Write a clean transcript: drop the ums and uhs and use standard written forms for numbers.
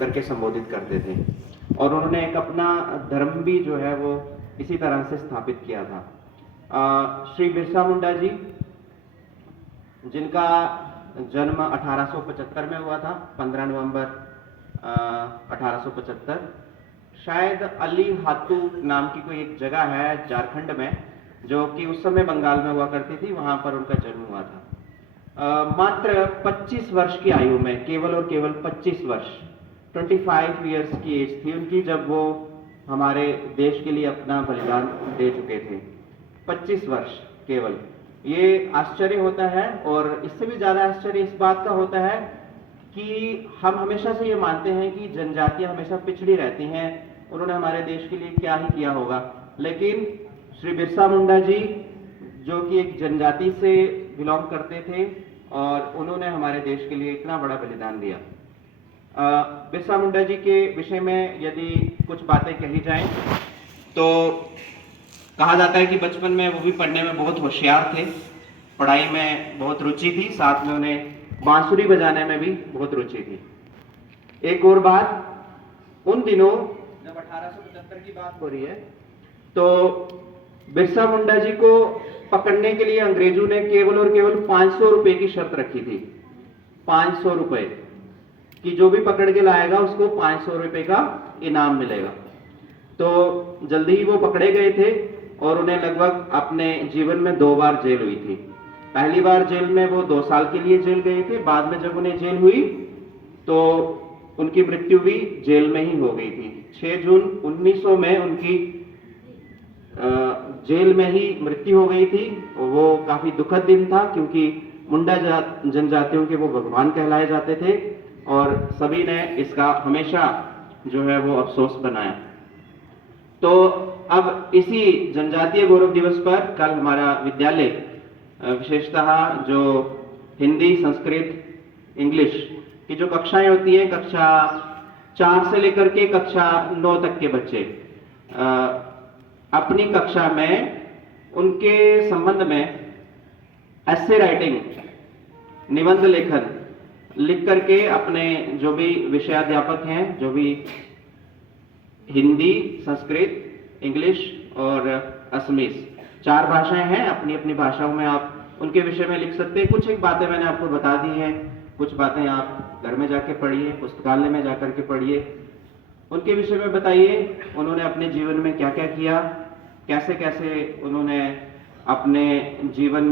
करके संबोधित करते थे। और उन्होंने एक अपना धर्म भी जो है वो इसी तरह से स्थापित किया था। श्री बिरसा मुंडा जी, जिनका जन्म 1875 में हुआ था, 15 नवंबर 1875। शायद अली हातू नाम की कोई एक जगह है झारखंड में, जो कि उस समय बंगाल में हुआ करती थी, वहां पर उनका जन्म हुआ था। मात्र 25 वर्ष की आयु में, केवल और केवल 25 वर्ष, 25 ईयर्स की एज थी उनकी जब वो हमारे देश के लिए अपना बलिदान दे चुके थे। 25 वर्ष केवल, ये आश्चर्य होता है। और इससे भी ज्यादा आश्चर्य इस बात का होता है कि हम हमेशा से ये मानते हैं कि जनजातियां हमेशा पिछड़ी रहती हैं, उन्होंने हमारे देश के लिए क्या ही किया होगा। लेकिन श्री बिरसा मुंडा जी, जो कि एक जनजाति से बिलोंग करते थे, और उन्होंने हमारे देश के लिए इतना बड़ा बलिदान दिया। बिरसा मुंडा जी के विषय में यदि कुछ बातें कही जाएं तो कहा जाता है कि बचपन में वो भी पढ़ने में बहुत होशियार थे, पढ़ाई में बहुत रुचि थी, साथ में उन्हें बांसुरी बजाने में भी बहुत रुचि थी। एक और बात, उन दिनों जब 1875 की बात हो रही है तो बिरसा मुंडा जी को पकड़ने के लिए अंग्रेजों ने केवल और केवल 500 रुपए की शर्त रखी थी। 500 रुपए कि जो भी पकड़ के लाएगा उसको 500 रुपए का इनाम मिलेगा। तो जल्दी ही वो पकड़े गए थे और उन्हें लगभग अपने जीवन में 2 बार जेल हुई थी। पहली बार जेल में वो 2 साल के लिए जेल गए थे, बाद में जब उन्हें जेल हुई तो उनकी मृत्यु भी जेल में ही हो गई थी। 6 जून 1900 में उनकी जेल में ही मृत्यु हो गई थी। वो काफी दुखद दिन था, क्योंकि मुंडा जनजातियों के वो भगवान कहलाए जाते थे और सभी ने इसका हमेशा जो है वो अफसोस बनाया। तो अब इसी जनजातीय गौरव दिवस पर कल हमारा विद्यालय विशेषतः जो हिंदी, संस्कृत, इंग्लिश की जो कक्षाएं होती है, कक्षा 4 से लेकर के कक्षा 9 तक के बच्चे अपनी कक्षा में उनके संबंध में एस्से राइटिंग, निबंध लेखन लिख करके अपने जो भी विषयाध्यापक हैं, जो भी हिंदी, संस्कृत, इंग्लिश और असमीज 4 भाषाएं हैं, अपनी अपनी भाषाओं में आप उनके विषय में लिख सकते हैं। कुछ एक बातें मैंने आपको बता दी हैं, कुछ बातें आप घर में जाके पढ़िए, पुस्तकालय में जाकर के पढ़िए, उनके विषय में बताइए उन्होंने अपने जीवन में क्या क्या किया, कैसे कैसे उन्होंने अपने जीवन